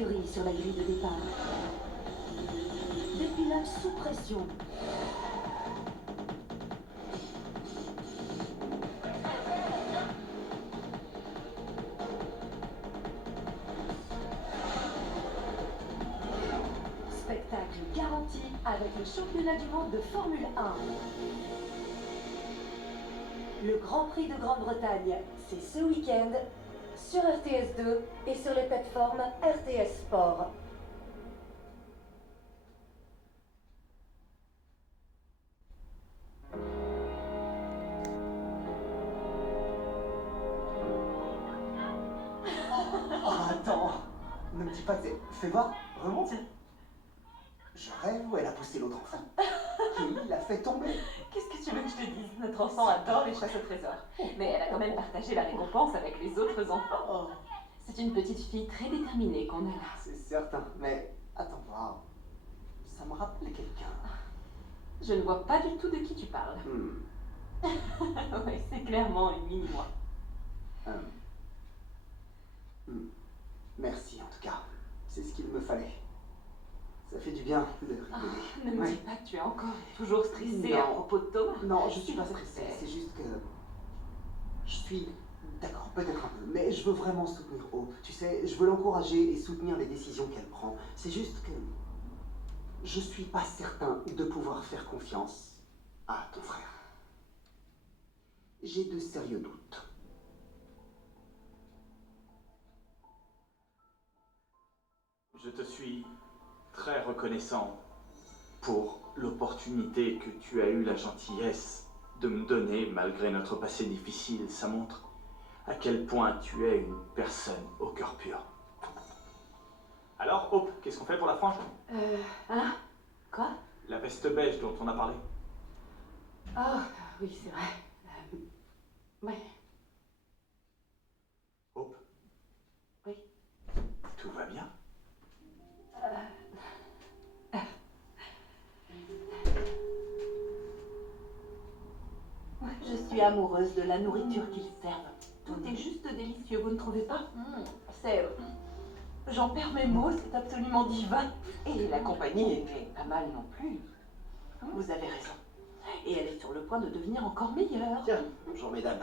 Mercury sur la grille de départ. Des pilotes sous pression. Spectacle garanti avec le championnat du monde de Formule 1. Le Grand Prix de Grande-Bretagne, c'est ce week-end sur RTS2 et sur les plateformes RTS Sport. Oh, attends. Ne me dis pas que c'est... Fais voir, remonte. Je rêve où elle a poussé l'autre enfant. Qui l'a fait tomber. Qu'est-ce que tu veux que je te dise? Notre enfant adore les chasses au trésor. Mais elle a quand même partagé la récompense avec les autres enfants. Oh, C'est une petite fille très déterminée qu'on a là. c'est certain. Mais attends voir. Ça me rappelle quelqu'un. Je ne vois pas du tout de qui tu parles. Oui, c'est clairement une mini-moi. Merci en tout cas. C'est ce qu'il me fallait. Ça fait du bien de rigoler. Ne me Ouais. dis pas que tu es encore toujours stressée Non. à propos de Thomas. Non, je suis pas stressée. C'est juste que... Je suis... D'accord, peut-être un peu. Mais je veux vraiment soutenir Hope. Tu sais, je veux l'encourager et soutenir les décisions qu'elle prend. C'est juste que... Je suis pas certain de pouvoir faire confiance à ton frère. J'ai de sérieux doutes. Je te suis très reconnaissant pour l'opportunité que tu as eu la gentillesse de me donner malgré notre passé difficile. Ça montre à quel point tu es une personne au cœur pur. Alors, Hope, qu'est-ce qu'on fait pour la frange? Hein? Quoi? La veste beige dont on a parlé. Oh, oui, c'est vrai. Ouais, Hope, oui. tout va bien? Je suis amoureuse de la nourriture qu'ils servent. Tout est juste délicieux, vous ne trouvez pas? C'est... J'en perds mes mots, c'est absolument divin. Et la compagnie n'est pas mal non plus. Vous avez raison. Et elle est sur le point de devenir encore meilleure. Tiens, bonjour mesdames.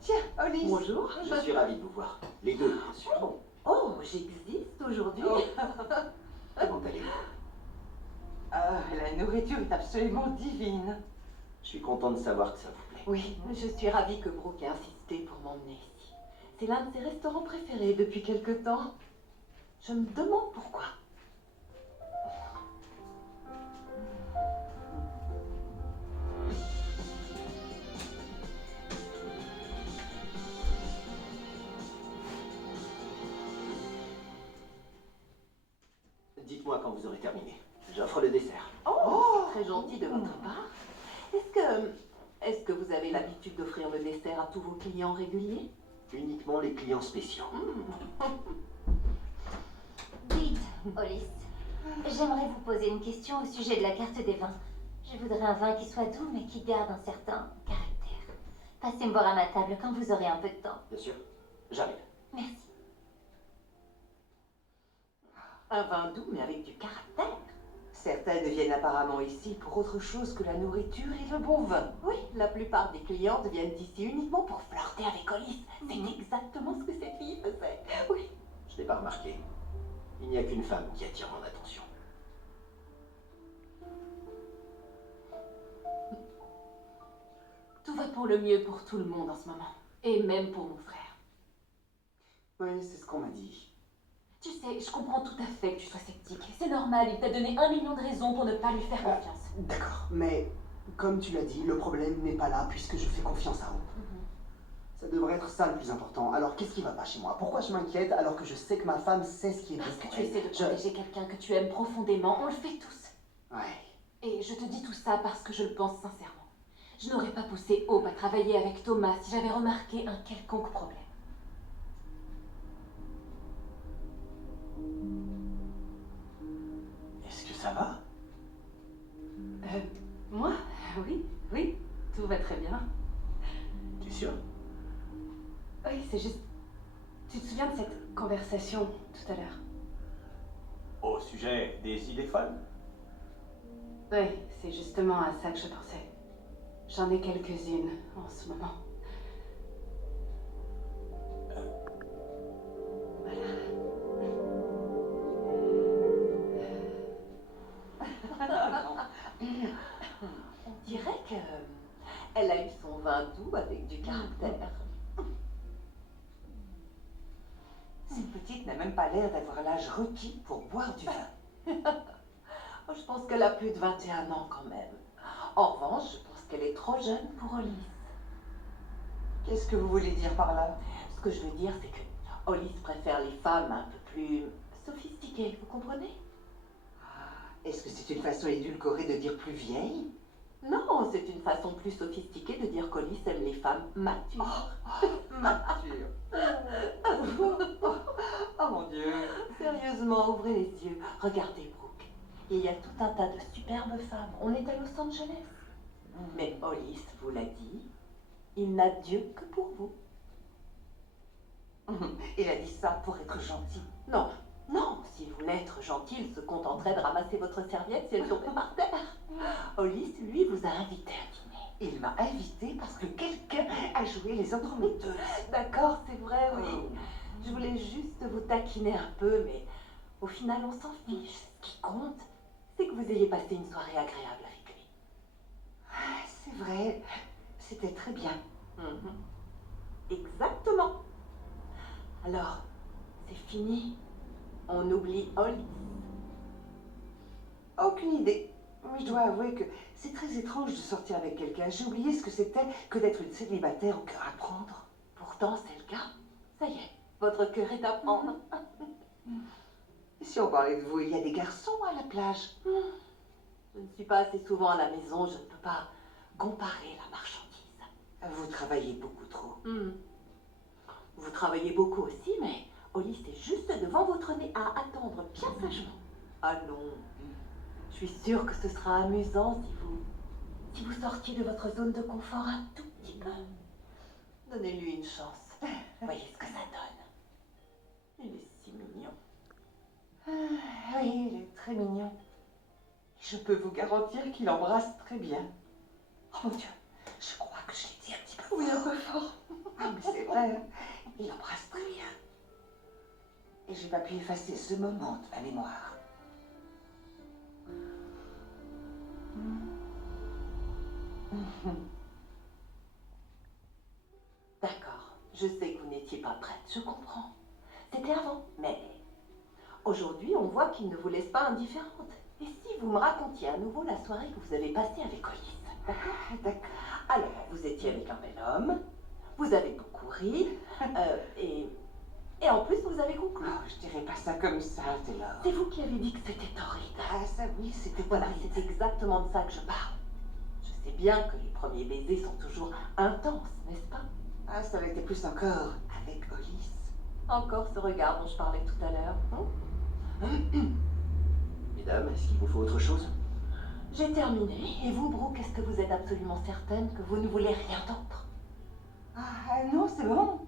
Tiens, Alice. Bonjour. Je suis ravi de vous voir. Les deux, bien sûr. Oh, j'existe aujourd'hui. Comment allez-vous? La nourriture est absolument divine. Je suis content de savoir que ça vous plaît. Oui, je suis ravie que Brooke ait insisté pour m'emmener ici. C'est l'un de ses restaurants préférés depuis quelque temps. Je me demande pourquoi. Dites-moi quand vous aurez terminé. J'offre le dessert. Oh, c'est très gentil de votre part. Est-ce que vous avez l'habitude d'offrir le dessert à tous vos clients réguliers? Uniquement les clients spéciaux. Dites, Hollis, j'aimerais vous poser une question au sujet de la carte des vins. Je voudrais un vin qui soit doux mais qui garde un certain caractère. Passez me voir à ma table quand vous aurez un peu de temps. Bien sûr. J'arrive. Merci. Un vin doux mais avec du caractère. Certaines viennent apparemment ici pour autre chose que la nourriture et le bon vin. Oui, la plupart des clientes viennent ici uniquement pour flirter avec Hollis. C'est exactement ce que cette fille faisait. Oui. Je n'ai pas remarqué. Il n'y a qu'une femme qui attire mon attention. Tout va pour le mieux pour tout le monde en ce moment. Et même pour mon frère. Oui, c'est ce qu'on m'a dit. Tu sais, je comprends tout à fait que tu sois sceptique. C'est normal, il t'a donné 1 million de raisons pour ne pas lui faire confiance. D'accord, mais comme tu l'as dit, le problème n'est pas là puisque je fais confiance à Hope. Ça devrait être ça le plus important. Alors qu'est-ce qui va pas chez moi? Pourquoi je m'inquiète alors que je sais que ma femme sait ce qui est Parce bon que pour tu elle? essaies de protéger quelqu'un que tu aimes profondément, on le fait tous. Ouais. Et je te dis tout ça parce que je le pense sincèrement. Je n'aurais pas poussé Hope à travailler avec Thomas si j'avais remarqué un quelconque problème. Est-ce que ça va? Moi? Oui, tout va très bien. T'es sûr? Oui, c'est juste... Tu te souviens de cette conversation tout à l'heure? Au sujet des idées folles? Oui, c'est justement à ça que je pensais. J'en ai quelques-unes en ce moment. On dirait que elle a eu son vin doux avec du caractère. Cette petite n'a même pas l'air d'avoir l'âge requis pour boire du vin. Oh, je pense qu'elle a plus de 21 ans quand même. En revanche, je pense qu'elle est trop jeune pour Hollis. Qu'est-ce que vous voulez dire par là? Ce que je veux dire, c'est que Hollis préfère les femmes un peu plus sophistiquées, vous comprenez? Est-ce que c'est une façon édulcorée de dire plus vieille? Non, c'est une façon plus sophistiquée de dire qu'Hollis aime les femmes matures. Mature. Oh mon Dieu. Sérieusement, ouvrez les yeux. Regardez Brooke. Il y a tout un tas de superbes femmes. On est à Los Angeles. Mais Hollis vous l'a dit, il n'a Dieu que pour vous. Il a dit ça pour être gentil. Non, non, s'il voulait être gentil, il se contenterait de ramasser votre serviette si elle tombait par terre. Hollis, lui, vous a invité à dîner. Il m'a invité parce que quelqu'un a joué les entremetteuses. D'accord, c'est vrai, oui. Je voulais juste vous taquiner un peu, mais au final, on s'en fiche. Ce qui compte, c'est que vous ayez passé une soirée agréable avec lui. C'est vrai, c'était très bien. Exactement. Alors, c'est fini. On oublie Hollis. Aucune idée. Mais je dois avouer que c'est très étrange de sortir avec quelqu'un. J'ai oublié ce que c'était que d'être une célibataire au cœur à prendre. Pourtant, c'est le cas. Ça y est, votre cœur est à prendre. Si on parlait de vous, il y a des garçons à la plage. Je ne suis pas assez souvent à la maison, je ne peux pas comparer la marchandise. Vous travaillez beaucoup trop. Vous travaillez beaucoup aussi, mais Hollis est juste devant votre nez à attendre bien sagement. Ah non, je suis sûre que ce sera amusant si vous sortiez de votre zone de confort un tout petit peu. Donnez-lui une chance. Voyez ce que ça donne. Il est si mignon. Oui, il est très mignon. Je peux vous garantir qu'il embrasse très bien. Oh mon Dieu, je crois que je l'ai dit un petit peu fort. Oui, un peu fort. Ah, mais c'est vrai, il embrasse très bien. Et j'ai pas pu effacer ce moment de ma mémoire. D'accord, je sais que vous n'étiez pas prête, je comprends. C'était avant, mais aujourd'hui, on voit qu'il ne vous laisse pas indifférente. Et si vous me racontiez à nouveau la soirée que vous avez passée avec Hollis, d'accord? D'accord. Alors, vous étiez avec un bel homme, vous avez beaucoup ri, et en plus, vous avez conclu. Oh, je dirais pas ça comme ça, Taylor. C'est vous qui avez dit que c'était horrible. Ah, ça oui, c'était Voilà, horrible. c'est exactement de ça que je parle. Je sais bien que les premiers baisers sont toujours intenses, n'est-ce pas? Ah, ça l'était plus encore avec Hollis. Encore ce regard dont je parlais tout à l'heure. Mesdames, est-ce qu'il vous faut autre chose? J'ai terminé. Et vous, Brooke, est-ce que vous êtes absolument certaine que vous ne voulez rien d'autre? Ah, non, c'est bon.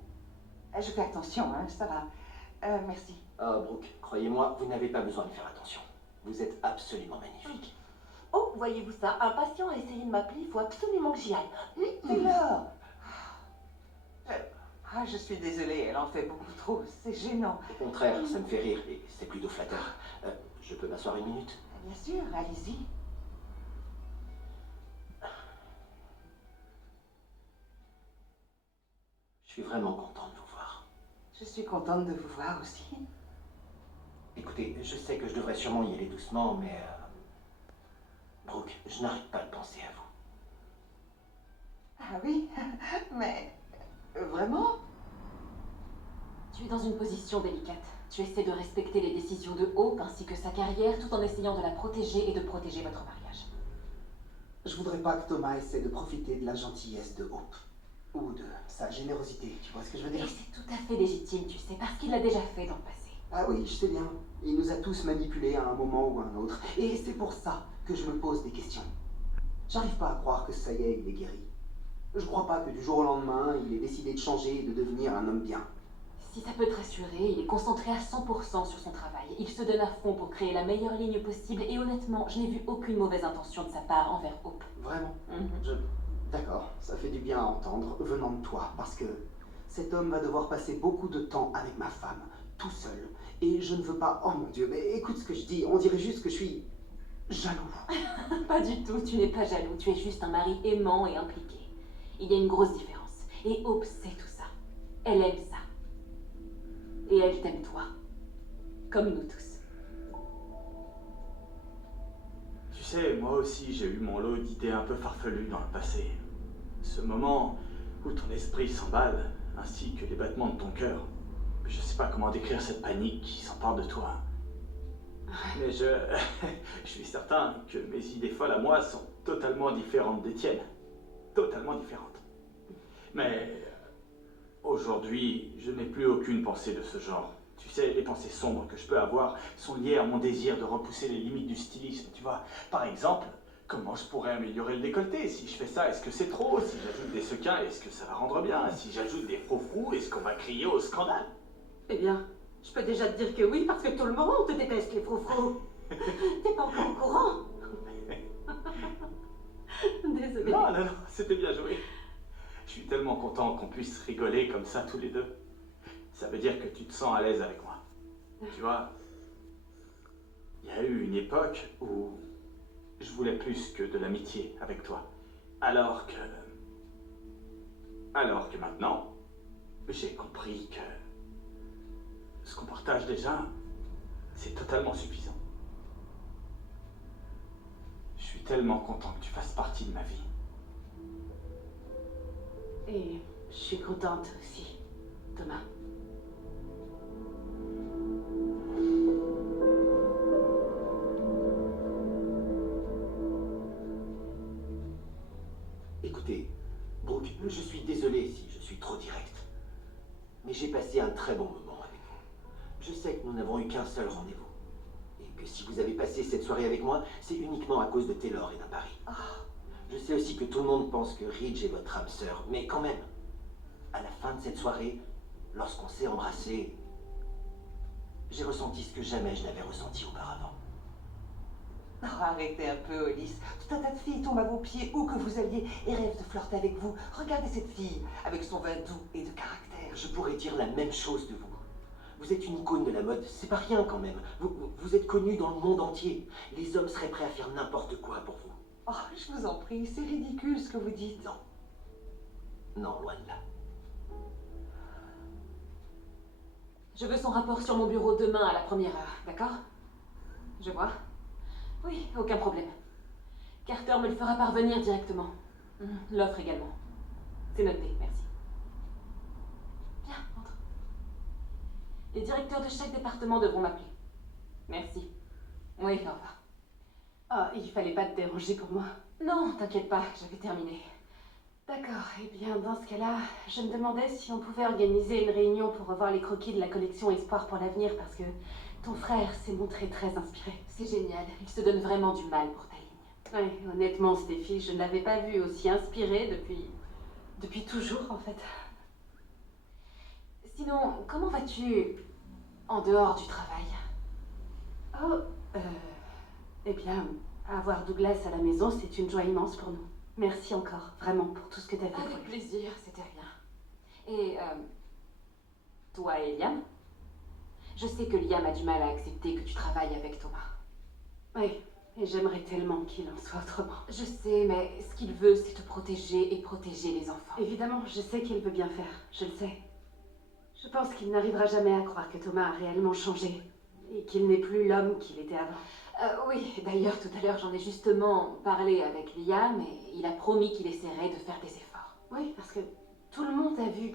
Je fais attention, hein, ça va. Merci. Ah, Brooke, croyez-moi, vous n'avez pas besoin de faire attention. Vous êtes absolument magnifique. Oh, voyez-vous ça? Un patient a essayé de m'appeler, il faut absolument que j'y aille. Taylor. Je suis désolée, elle en fait beaucoup trop. C'est gênant. Au contraire, ça me fait rire et c'est plutôt flatteur. Je peux m'asseoir une minute? Bien sûr, allez-y. Je suis vraiment content de vous voir. Je suis contente de vous voir aussi. Écoutez, je sais que je devrais sûrement y aller doucement, mais... Brooke, je n'arrête pas de penser à vous. Ah oui, mais... vraiment? Tu es dans une position délicate. Tu essaies de respecter les décisions de Hope ainsi que sa carrière tout en essayant de la protéger et de protéger votre mariage. Je voudrais pas que Thomas essaie de profiter de la gentillesse de Hope. Ou de sa générosité, tu vois ce que je veux Et dire? c'est tout à fait légitime, tu sais, parce qu'il l'a déjà fait dans le passé. Ah oui, je sais bien. Il nous a tous manipulés à un moment ou à un autre. Et c'est pour ça que je me pose des questions. J'arrive pas à croire que ça y est, il est guéri. Je crois pas que du jour au lendemain, il ait décidé de changer et de devenir un homme bien. Si ça peut te rassurer, il est concentré à 100% sur son travail. Il se donne à fond pour créer la meilleure ligne possible et honnêtement, je n'ai vu aucune mauvaise intention de sa part envers Hope. Vraiment Mhm. D'accord, ça fait du bien à entendre, venant de toi, parce que cet homme va devoir passer beaucoup de temps avec ma femme, tout seul. Et je ne veux pas... Oh mon Dieu, mais écoute ce que je dis, on dirait juste que je suis... jaloux. Pas du tout, tu n'es pas jaloux, tu es juste un mari aimant et impliqué. Il y a une grosse différence. Et Hope sait tout ça. Elle aime ça. Et elle t'aime toi. Comme nous tous. Tu sais, moi aussi j'ai eu mon lot d'idées un peu farfelues dans le passé. Ce moment où ton esprit s'emballe, ainsi que les battements de ton cœur. Je sais pas comment décrire cette panique qui s'empare de toi. Mais je suis certain que mes idées folles à moi sont totalement différentes des tiennes. Totalement différentes. Mais aujourd'hui, je n'ai plus aucune pensée de ce genre. Tu sais, les pensées sombres que je peux avoir sont liées à mon désir de repousser les limites du stylisme, tu vois. Par exemple, comment je pourrais améliorer le décolleté? Si je fais ça, est-ce que c'est trop? Si j'ajoute des sequins, est-ce que ça va rendre bien? Si j'ajoute des froufrous, est-ce qu'on va crier au scandale? Eh bien, je peux déjà te dire que oui, parce que tout le monde te déteste, les froufrous. T'es pas encore au courant? Désolée. Non, non, non, c'était bien joué. Je suis tellement content qu'on puisse rigoler comme ça tous les deux. Ça veut dire que tu te sens à l'aise avec moi. Tu vois, il y a eu une époque où je voulais plus que de l'amitié avec toi. Alors que maintenant, j'ai compris que ce qu'on partage déjà, c'est totalement suffisant. Je suis tellement content que tu fasses partie de ma vie. Et je suis contente aussi, Thomas. Écoutez, Brooke, je suis désolé si je suis trop direct. Mais j'ai passé un très bon moment avec vous. Je sais que nous n'avons eu qu'un seul rendez-vous. Et que si vous avez passé cette soirée avec moi, c'est uniquement à cause de Taylor et d'un pari. Je sais aussi que tout le monde pense que Ridge est votre âme sœur, mais quand même, à la fin de cette soirée, lorsqu'on s'est embrassé, j'ai ressenti ce que jamais je n'avais ressenti auparavant. Oh, arrêtez un peu, Ulysse. Tout un tas de filles tombent à vos pieds où que vous alliez et rêvent de flirter avec vous. Regardez cette fille, avec son vin doux et de caractère. Je pourrais dire la même chose de vous. Vous êtes une icône de la mode, c'est pas rien quand même. Vous êtes connu dans le monde entier. Les hommes seraient prêts à faire n'importe quoi pour vous. Oh, je vous en prie, c'est ridicule ce que vous dites. Non. Non, loin de là. Je veux son rapport sur mon bureau demain à la première heure, d'accord? Je vois. Oui, aucun problème. Carter me le fera parvenir directement. L'offre également. C'est noté, merci. Viens, entre. Les directeurs de chaque département devront m'appeler. Merci. Oui, au revoir. Ah, il fallait pas te déranger pour moi. Non, t'inquiète pas, j'avais terminé. D'accord, eh bien, dans ce cas-là, je me demandais si on pouvait organiser une réunion pour revoir les croquis de la collection Espoir pour l'avenir, parce que ton frère s'est montré très inspiré. C'est génial, il se donne vraiment du mal pour ta ligne. Oui, honnêtement, Stéphie, je ne l'avais pas vu aussi inspiré depuis toujours, en fait. Sinon, comment vas-tu en dehors du travail? Oh, eh bien, avoir Douglas à la maison, c'est une joie immense pour nous. Merci encore, vraiment, pour tout ce que tu as fait. Avec plaisir, c'était rien. Et, toi et Liam? Je sais que Liam a du mal à accepter que tu travailles avec Thomas. Oui, et j'aimerais tellement qu'il en soit autrement. Je sais, mais ce qu'il veut, c'est te protéger et protéger les enfants. Évidemment, je sais qu'il veut bien faire, je le sais. Je pense qu'il n'arrivera jamais à croire que Thomas a réellement changé, et qu'il n'est plus l'homme qu'il était avant. Oui, d'ailleurs, tout à l'heure, j'en ai justement parlé avec Liam, et il a promis qu'il essaierait de faire des efforts. Oui, parce que tout le monde a vu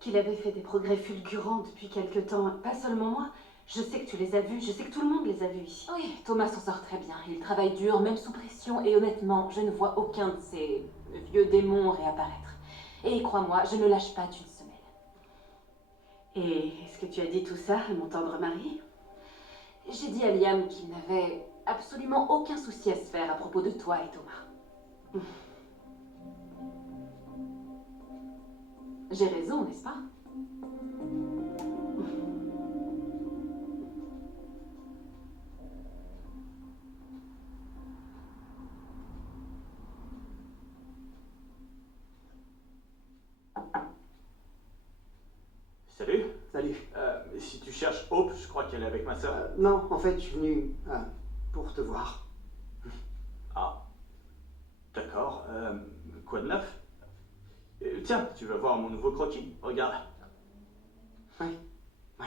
qu'il avait fait des progrès fulgurants depuis quelque temps. Pas seulement moi. Je sais que tu les as vus, je sais que tout le monde les a vus ici. Oui, Thomas s'en sort très bien. Il travaille dur, même sous pression, et honnêtement, je ne vois aucun de ces vieux démons réapparaître. Et crois-moi, je ne lâche pas d'une semelle. Et est-ce que tu as dit tout ça à mon tendre mari? J'ai dit à Liam qu'il n'avait absolument aucun souci à se faire à propos de toi et Thomas. J'ai raison, n'est-ce pas? qu'elle est avec ma sœur. Non, en fait, je suis venu pour te voir. Ah, d'accord. Quoi de neuf? Tiens, tu veux voir mon nouveau croquis? Regarde. Oui, oui.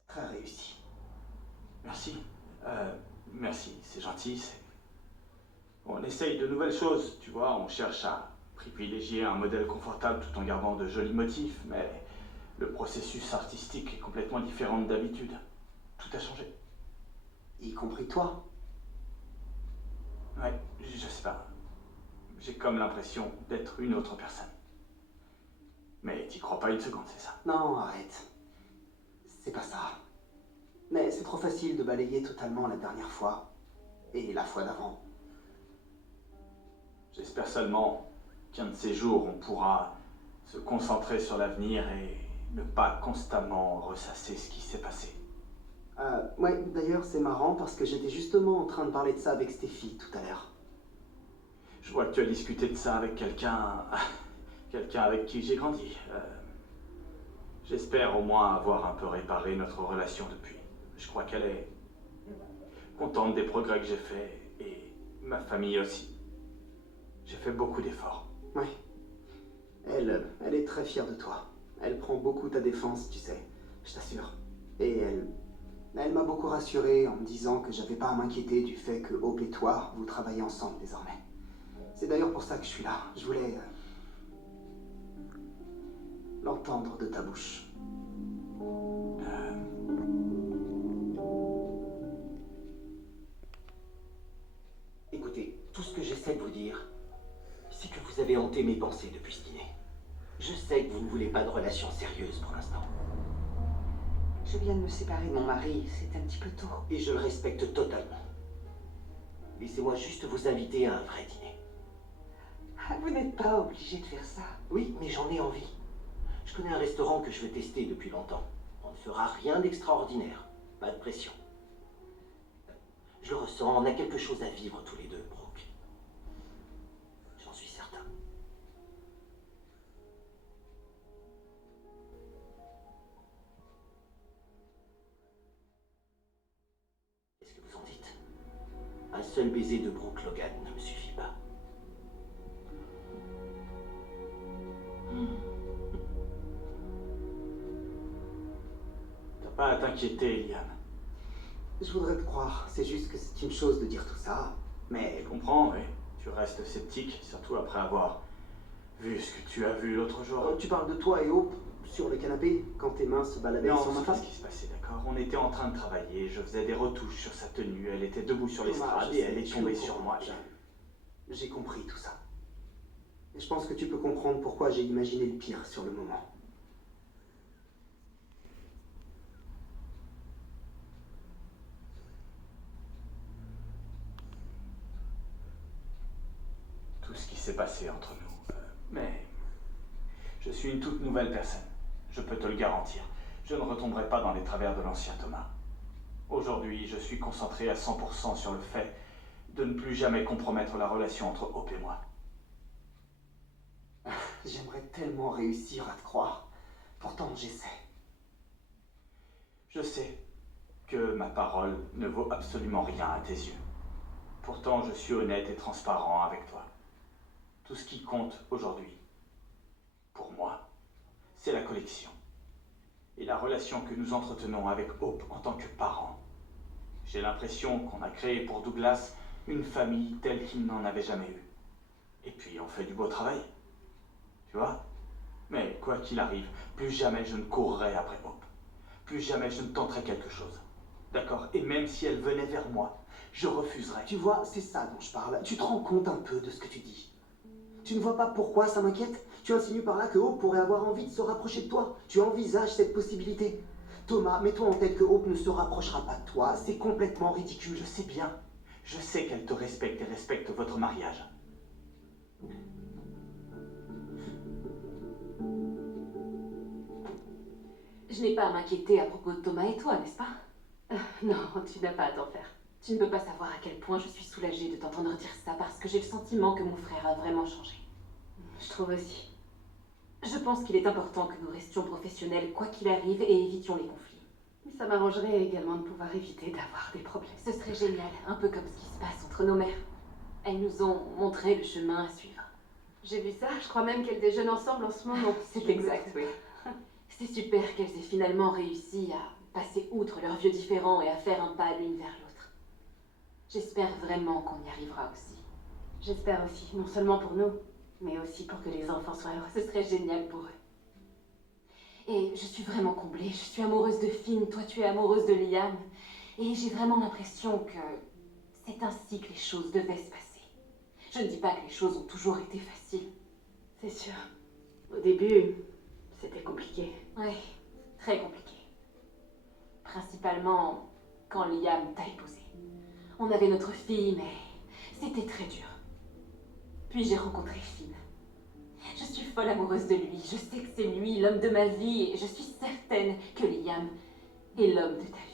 C'est très réussi. Merci. Merci, c'est gentil. On essaye de nouvelles choses, tu vois. On cherche à privilégier un modèle confortable tout en gardant de jolis motifs, mais le processus artistique est complètement différent d'habitude. Tout a changé. Y compris toi. Ouais, je sais pas. J'ai comme l'impression d'être une autre personne. Mais t'y crois pas une seconde, c'est ça? Non, arrête. C'est pas ça. Mais c'est trop facile de balayer totalement la dernière fois. Et la fois d'avant. J'espère seulement qu'un de ces jours, on pourra se concentrer sur l'avenir et ne pas constamment ressasser ce qui s'est passé. Ouais, d'ailleurs, c'est marrant parce que j'étais justement en train de parler de ça avec Stéphie tout à l'heure. Je vois que tu as discuté de ça avec quelqu'un... quelqu'un avec qui j'ai grandi. J'espère au moins avoir un peu réparé notre relation depuis. Je crois qu'elle est contente des progrès que j'ai faits et ma famille aussi. J'ai fait beaucoup d'efforts. Ouais. Elle est très fière de toi. Elle prend beaucoup ta défense, tu sais. Je t'assure. Et elle m'a beaucoup rassuré en me disant que j'avais pas à m'inquiéter du fait que Hope et toi, vous travaillez ensemble désormais. C'est d'ailleurs pour ça que je suis là. Je voulais l'entendre de ta bouche. Écoutez, tout ce que j'essaie de vous dire, c'est que vous avez hanté mes pensées depuis ce dîner. Je sais que vous ne voulez pas de relation sérieuse pour l'instant. Je viens de me séparer de mon mari, c'est un petit peu tôt. Et je le respecte totalement. Laissez-moi juste vous inviter à un vrai dîner. Ah, vous n'êtes pas obligé de faire ça. Oui, mais j'en ai envie. Je connais un restaurant que je veux tester depuis longtemps. On ne fera rien d'extraordinaire. Pas de pression. Je le ressens, on a quelque chose à vivre tous les deux, Brooke. J'en suis certain. Qu'est-ce que vous en dites? Un seul baiser de Brooke Logan ne me suffit pas. T'as pas à t'inquiéter, Liam. Je voudrais te croire. C'est juste que c'est une chose de dire tout ça. Mais Je comprends, oui. Tu restes sceptique, surtout après avoir vu ce que tu as vu l'autre jour. tu parles de toi et Hope sur le canapé quand tes mains se baladaient Non, sur ma c'est pas face. ce qui se passait, d'accord? On était en train de travailler, je faisais des retouches sur sa tenue, elle était debout sur l'estrade Thomas, et elle est je tombée suis au sur courant, moi. J'ai compris tout ça. Et je pense que tu peux comprendre pourquoi j'ai imaginé le pire sur le moment. Tout ce qui s'est passé entre nous. Mais je suis une toute nouvelle personne. Je peux te le garantir. Je ne retomberai pas dans les travers de l'ancien Thomas. Aujourd'hui, je suis concentré à 100% sur le fait de ne plus jamais compromettre la relation entre Hope et moi. J'aimerais tellement réussir à te croire. Pourtant, j'essaie. Je sais que ma parole ne vaut absolument rien à tes yeux. Pourtant, je suis honnête et transparent avec toi. Tout ce qui compte aujourd'hui, pour moi, c'est la collection. Et la relation que nous entretenons avec Hope en tant que parents. J'ai l'impression qu'on a créé pour Douglas une famille telle qu'il n'en avait jamais eu. Et puis on fait du beau travail. Tu vois? Mais quoi qu'il arrive, plus jamais je ne courrai après Hope. Plus jamais je ne tenterai quelque chose. D'accord? Et même si elle venait vers moi, je refuserais. Tu vois, c'est ça dont je parle. Tu te rends compte un peu de ce que tu dis. Tu ne vois pas pourquoi ça m'inquiète? Tu insinues par là que Hope pourrait avoir envie de se rapprocher de toi. Tu envisages cette possibilité. Thomas, mets-toi en tête que Hope ne se rapprochera pas de toi. C'est complètement ridicule. Je sais bien. Je sais qu'elle te respecte et respecte votre mariage. Je n'ai pas à m'inquiéter à propos de Thomas et toi, n'est-ce pas? Non, tu n'as pas à t'en faire. Tu ne peux pas savoir à quel point je suis soulagée de t'entendre dire ça parce que j'ai le sentiment que mon frère a vraiment changé. Je trouve aussi. Je pense qu'il est important que nous restions professionnels quoi qu'il arrive et évitions les conflits. Ça m'arrangerait également de pouvoir éviter d'avoir des problèmes. Ce serait génial, un peu comme ce qui se passe entre nos mères. Elles nous ont montré le chemin à suivre. J'ai vu ça, je crois même qu'elles déjeunent ensemble en ce moment. C'est exact, oui. C'est super qu'elles aient finalement réussi à passer outre leurs vieux différends et à faire un pas l'une vers l'autre. J'espère vraiment qu'on y arrivera aussi. J'espère aussi, non seulement pour nous, mais aussi pour que les enfants soient heureux. Ce serait génial pour eux. Et je suis vraiment comblée. Je suis amoureuse de Finn, toi tu es amoureuse de Liam. Et j'ai vraiment l'impression que c'est ainsi que les choses devaient se passer. Je ne dis pas que les choses ont toujours été faciles. C'est sûr. Au début, c'était compliqué. Oui, très compliqué. Principalement quand Liam t'a épousée. On avait notre fille, mais c'était très dur. Puis j'ai rencontré Finn. Je suis folle amoureuse de lui. Je sais que c'est lui, l'homme de ma vie, et je suis certaine que Liam est l'homme de ta vie.